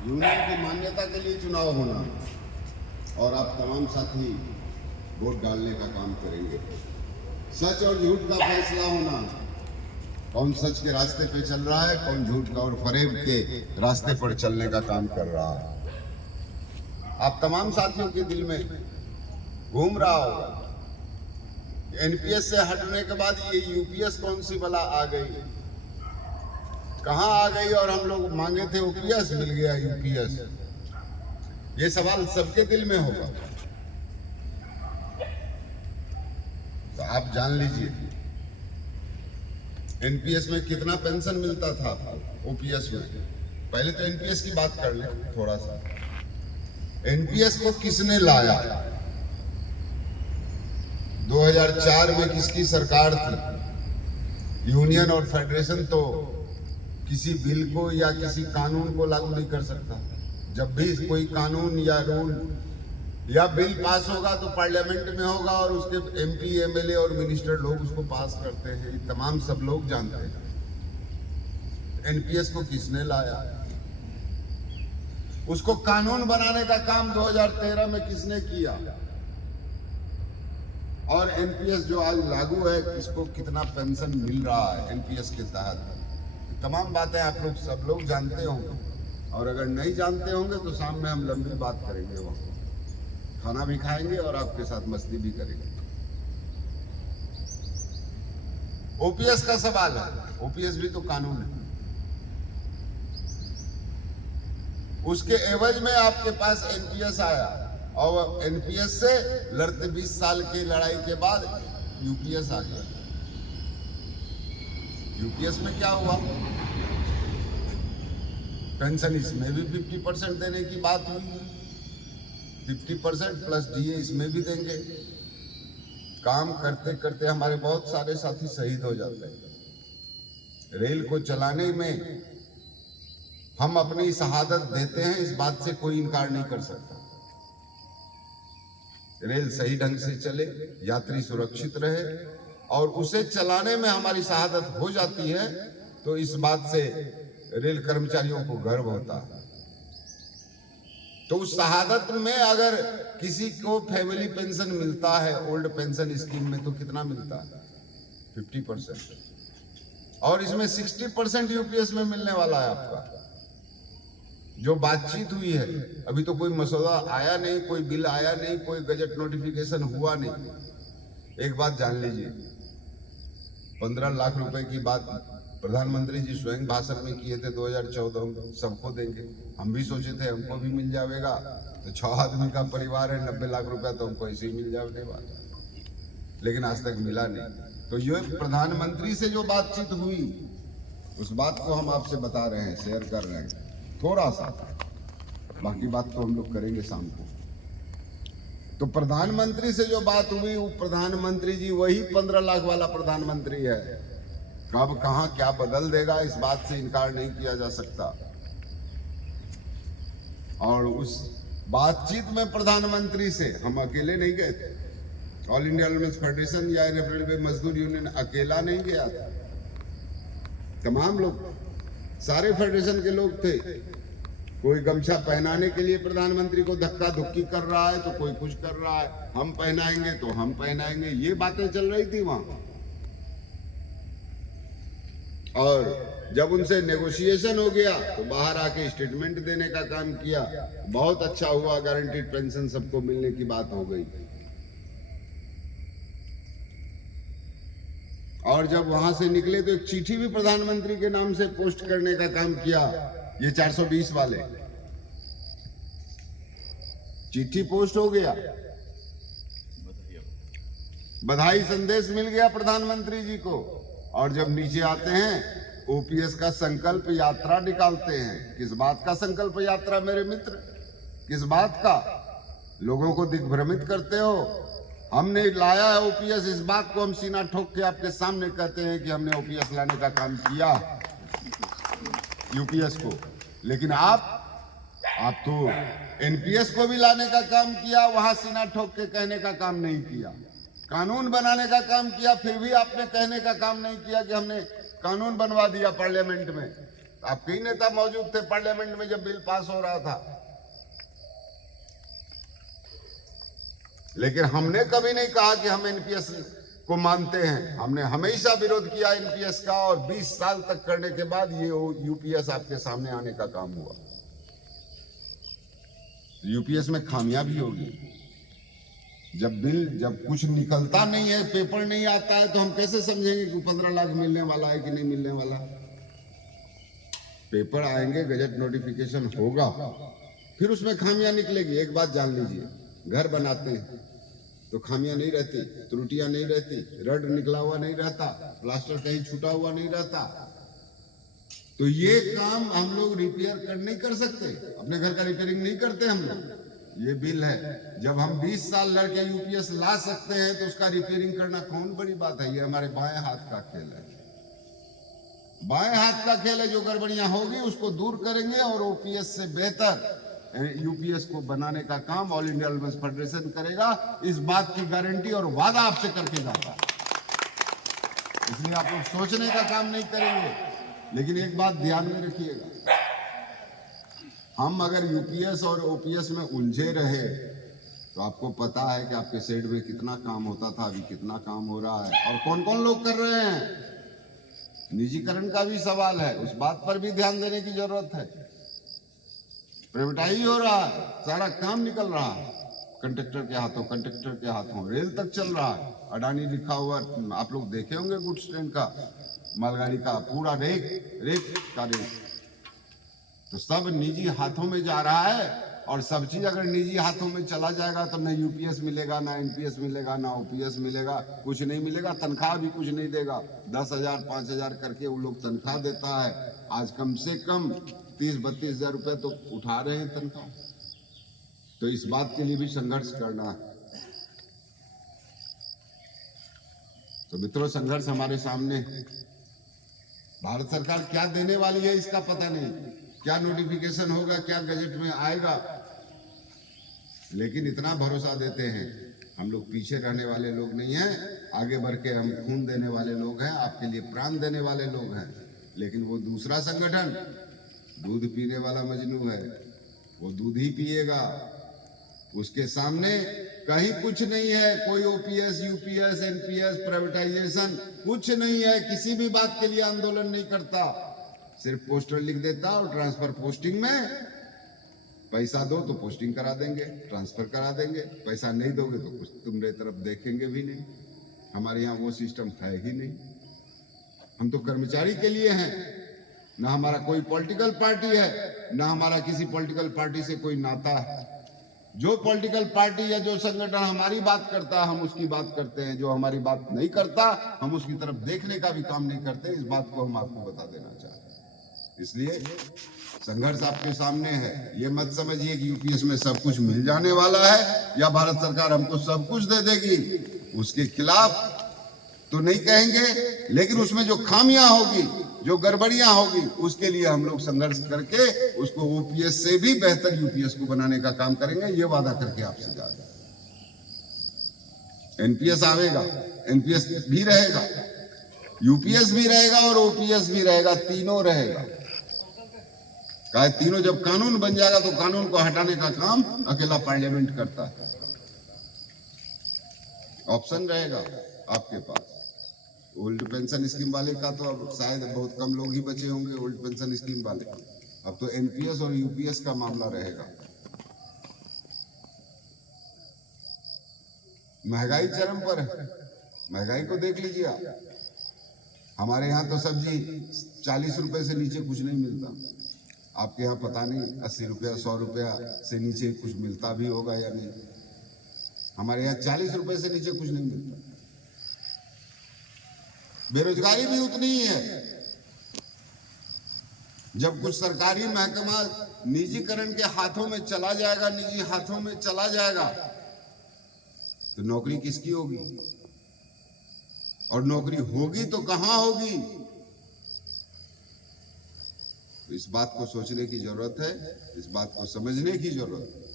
Union की मान्यता के लिए चुनाव होना और आप तमाम साथी वोट डालने का काम करेंगे। सच और झूठ का फैसला होना, कौन सच के रास्ते पे चल रहा है, कौन झूठ का और फरेब के रास्ते पर चलने का काम कर रहा है। आप तमाम साथियों के दिल में घूम रहा होगा, एनपीएस से हटने के बाद ये यूपीएस कौन सी बला आ गई, कहां आ गई, और हम लोग मांगे थे ओपीएस, मिल गया यूपीएस। ये सवाल सबके दिल में होगा। तो आप जान लीजिए एनपीएस में कितना पेंशन मिलता था ओपीएस में। पहले तो एनपीएस की बात कर ले थोड़ा सा। एनपीएस को किसने लाया? 2004 में किसकी सरकार थी? यूनियन और फेडरेशन तो किसी बिल को या किसी कानून को लागू नहीं कर सकता। जब भी कोई कानून या रूल या बिल पास होगा तो पार्लियामेंट में होगा और उसके एमपी, एमएलए और मिनिस्टर लोग उसको पास करते हैं। ये तमाम सब लोग जानते हैं। एनपीएस को किसने लाया? उसको कानून बनाने का काम 2013 में किसने किया? और एनपीएस जो आज लागू है, किसको कितना पेंशन मिल रहा है एनपीएस के तहत, तमाम बातें आप लोग सब लोग जानते होंगे। और अगर नहीं जानते होंगे तो शाम में हम लंबी बात करेंगे, वहाँ खाना भी खाएंगे और आपके साथ मस्ती भी करेंगे। ओपीएस का सवाल है, ओपीएस भी तो कानून है। उसके एवज में आपके पास एनपीएस आया और एनपीएस से लड़ते 20 साल की लड़ाई के बाद यूपीएस आ गया। यूपीएस में क्या हुआ? पेंशन इसमें भी 50% देने की बात हुई, 50% प्लस डीए इसमें भी देंगे। काम करते करते हमारे बहुत सारे साथी शहीद हो जाते हैं। रेल को चलाने में हम अपनी शहादत देते हैं, इस बात से कोई इनकार नहीं कर सकता। रेल सही ढंग से चले, यात्री सुरक्षित रहे और उसे चलाने में हमारी शहादत हो जाती है तो इस बात से रेल कर्मचारियों को गर्व होता है। तो उस शहादत में अगर किसी को फैमिली पेंशन मिलता है ओल्ड पेंशन स्कीम में, तो कितना मिलता है? 50%। और इसमें 60% यूपीएस में मिलने वाला है आपका। जो बातचीत हुई है, अभी तो कोई मसौदा आया नहीं, कोई बिल आया नहीं, कोई गजट नोटिफिकेशन हुआ नहीं। एक बात जान लीजिए, 15 लाख रुपए की बात प्रधानमंत्री जी स्वयं भाषण में किए थे 2014 में, सबको देंगे। हम भी सोचे थे हमको भी मिल जाएगा, तो 6 आदमी का परिवार है, 90 लाख रुपया तो हमको ऐसे ही मिल जाने वाला, लेकिन आज तक मिला नहीं। तो ये प्रधानमंत्री से जो बातचीत हुई, उस बात को हम आपसे बता रहे हैं, शेयर कर रहे हैं थोड़ा सा। बाकी बात तो हम लोग करेंगे शाम को। तो प्रधानमंत्री से जो बात हुई, वो प्रधानमंत्री जी वही 15 लाख वाला प्रधानमंत्री है। कब कहां क्या बदल देगा, इस बात से इनकार नहीं किया जा सकता। और उस बातचीत में प्रधानमंत्री से हम अकेले नहीं गए थे। ऑल इंडिया रेलवे फेडरेशन या रेलवे मजदूर यूनियन अकेला नहीं गया था। तमाम लोग, सारे फेडरेशन के लोग थे। कोई गमछा पहनाने के लिए प्रधानमंत्री को धक्का धुक्की कर रहा है, तो कोई कुछ कर रहा है, हम पहनाएंगे तो हम पहनाएंगे, ये बातें चल रही थी वहां। और जब उनसे नेगोशिएशन हो गया तो बाहर आके स्टेटमेंट देने का काम किया। बहुत अच्छा हुआ, गारंटीड पेंशन सबको मिलने की बात हो गई। और जब वहां से निकले तो एक चिट्ठी भी प्रधानमंत्री के नाम से पोस्ट करने का काम किया। ये 420 वाले चिट्ठी पोस्ट हो गया, बधाई संदेश मिल गया प्रधानमंत्री जी को। और जब नीचे आते हैं ओपीएस का संकल्प यात्रा निकालते हैं। किस बात का संकल्प यात्रा मेरे मित्र? किस बात का? लोगों को दिग्भ्रमित करते हो। हमने लाया है ओपीएस, इस बात को हम सीना ठोक के आपके सामने कहते हैं कि हमने ओपीएस लाने का काम किया यूपीएस को। लेकिन आप तो एनपीएस को भी लाने का काम किया, वहां सीना ठोक के कहने का काम नहीं किया। कानून बनाने का काम किया, फिर भी आपने कहने का काम नहीं किया कि हमने कानून बनवा दिया पार्लियामेंट में। आपके ही नेता मौजूद थे पार्लियामेंट में जब बिल पास हो रहा था। लेकिन हमने कभी नहीं कहा कि हम एनपीएस को मानते हैं। हमने हमेशा विरोध किया एनपीएस का, और 20 साल तक करने के बाद ये यूपीएस आपके सामने आने का काम हुआ। यूपीएस में खामियां भी होगी। जब कुछ निकलता नहीं है, पेपर नहीं आता है, तो हम कैसे समझेंगे कि 15 लाख मिलने वाला है कि नहीं मिलने वाला। पेपर आएंगे, गजट नोटिफिकेशन होगा, फिर उसमें खामियां निकलेगी। एक बात जान लीजिए, घर बनाते हैं तो खामियां नहीं रहती, त्रुटियां नहीं रहती, रड निकला हुआ नहीं रहता, प्लास्टर कहीं छूटा हुआ नहीं रहता। तो ये काम हम लोग रिपेयर नहीं कर सकते, अपने घर का रिपेयरिंग नहीं करते हम लोग। ये बिल है, जब हम 20 साल लड़के यूपीएस ला सकते हैं तो उसका रिपेयरिंग करना कौन बड़ी बात है। ये हमारे बाएं हाथ का खेल है, बाएं हाथ का खेल है। जो गड़बड़ियां होगी उसको दूर करेंगे और ओपीएस से बेहतर यूपीएस को बनाने का काम ऑल इंडिया वुमेन्स फेडरेशन करेगा। इस बात की गारंटी और वादा आपसे करके जाता है। इसलिए आप लोग सोचने का काम नहीं करेंगे। लेकिन एक बात ध्यान में रखिएगा, हम अगर यूपीएस और ओपीएस में उलझे रहे तो आपको पता है कि आपके शेड में कितना काम होता था, अभी कितना काम हो रहा है और कौन कौन लोग कर रहे हैं। निजीकरण का भी सवाल है, उस बात पर भी ध्यान देने की जरूरत है। प्राइवेटाइज हो रहा है, सारा काम निकल रहा है कंडक्टर के हाथों, कंडक्टर के हाथों, रेल तक चल रहा है। अडानी लिखा हुआ आप लोग देखे होंगे, गुड्स ट्रेन का, मालगाड़ी का, पूरा रेक का रेक, तो सब निजी हाथों में जा रहा है। और सब चीज अगर निजी हाथों में चला जाएगा तो न यूपीएस मिलेगा, ना एनपीएस मिलेगा, ना ओपीएस मिलेगा, कुछ नहीं मिलेगा। तनख्वाह भी कुछ नहीं देगा। 10,000 5,000 करके वो लोग तनख्वाह देता है। आज कम से कम 30-32 हजार रुपए तो उठा रहे हैं तनख्वाह। तो इस बात के लिए भी संघर्ष करना है। तो मित्रों, संघर्ष हमारे सामने। भारत सरकार क्या देने वाली है इसका पता नहीं, क्या नोटिफिकेशन होगा, क्या गजट में आएगा, लेकिन इतना भरोसा देते हैं। हम लोग पीछे रहने वाले लोग नहीं हैं, आगे बढ़ के हम खून देने वाले लोग हैं, आपके लिए प्राण देने वाले लोग हैं। लेकिन वो दूसरा संगठन दूध पीने वाला मजनू है, वो दूध ही पिएगा। उसके सामने कहीं कुछ नहीं है, कोई ओपीएस, यूपीएस, एनपीएस, प्राइवेटाइजेशन कुछ नहीं है। किसी भी बात के लिए आंदोलन नहीं करता, सिर्फ पोस्टर लिख देता और ट्रांसफर पोस्टिंग में पैसा दो तो पोस्टिंग करा देंगे, ट्रांसफर करा देंगे। पैसा नहीं दोगे तो कुछ तुम्हारे तरफ देखेंगे भी नहीं। हमारे यहाँ वो सिस्टम है ही नहीं। हम तो कर्मचारी के लिए हैं, ना हमारा कोई पॉलिटिकल पार्टी है, ना हमारा किसी पॉलिटिकल पार्टी से कोई नाता है। जो पॉलिटिकल पार्टी या जो संगठन हमारी बात करता है हम उसकी बात करते हैं, जो हमारी बात नहीं करता हम उसकी तरफ देखने का भी काम नहीं करते। इस बात को हम आपको बता देना चाहते हैं। इसलिए संघर्ष आपके सामने है। ये मत समझिए कि यूपीएस में सब कुछ मिल जाने वाला है या भारत सरकार हमको सब कुछ दे देगी। उसके खिलाफ तो नहीं कहेंगे, लेकिन उसमें जो खामियां होगी, जो गड़बड़ियां होगी, उसके लिए हम लोग संघर्ष करके उसको ओपीएस से भी बेहतर यूपीएस को बनाने का काम करेंगे। ये वादा करके आपसे जा रहे हैं। एनपीएस आवेगा, एनपीएस भी रहेगा, यूपीएस भी रहेगा और ओपीएस भी रहेगा, तीनों रहेगा। तीनों जब कानून बन जाएगा तो कानून को हटाने का काम अकेला पार्लियामेंट करता है। ऑप्शन रहेगा आपके पास। ओल्ड पेंशन स्कीम वाले का तो अब शायद बहुत कम लोग ही बचे होंगे, ओल्ड पेंशन स्कीम वाले। अब तो एनपीएस और यूपीएस का मामला रहेगा। महंगाई चरम पर है, महंगाई को देख लीजिए आप। हमारे यहाँ तो सब्जी 40 रुपए से नीचे कुछ नहीं मिलता। आपके यहाँ पता नहीं 80 रुपया 100 रुपया से नीचे कुछ मिलता भी होगा या नहीं। हमारे यहाँ 40 रुपए से नीचे कुछ नहीं मिलता। बेरोजगारी भी उतनी ही है। जब कुछ सरकारी महकमा निजीकरण के हाथों में चला जाएगा, निजी हाथों में चला जाएगा, तो नौकरी किसकी होगी? और नौकरी होगी तो कहां होगी? तो इस बात को सोचने की जरूरत है, इस बात को समझने की जरूरत है।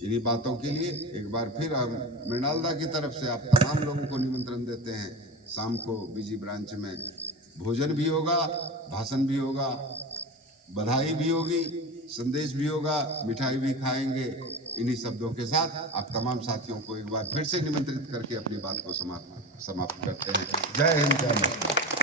इन्हीं बातों के लिए एक बार फिर हम मृणालदा की तरफ से आप तमाम लोगों को निमंत्रण देते हैं शाम को बीजी ब्रांच में भोजन भी होगा, भाषण भी होगा, बधाई भी होगी, संदेश भी होगा, मिठाई भी खाएंगे। इन्हीं शब्दों के साथ आप तमाम साथियों को एक बार फिर से निमंत्रित करके अपनी बात को समाप्त करते हैं। जय हिंद, जय माता।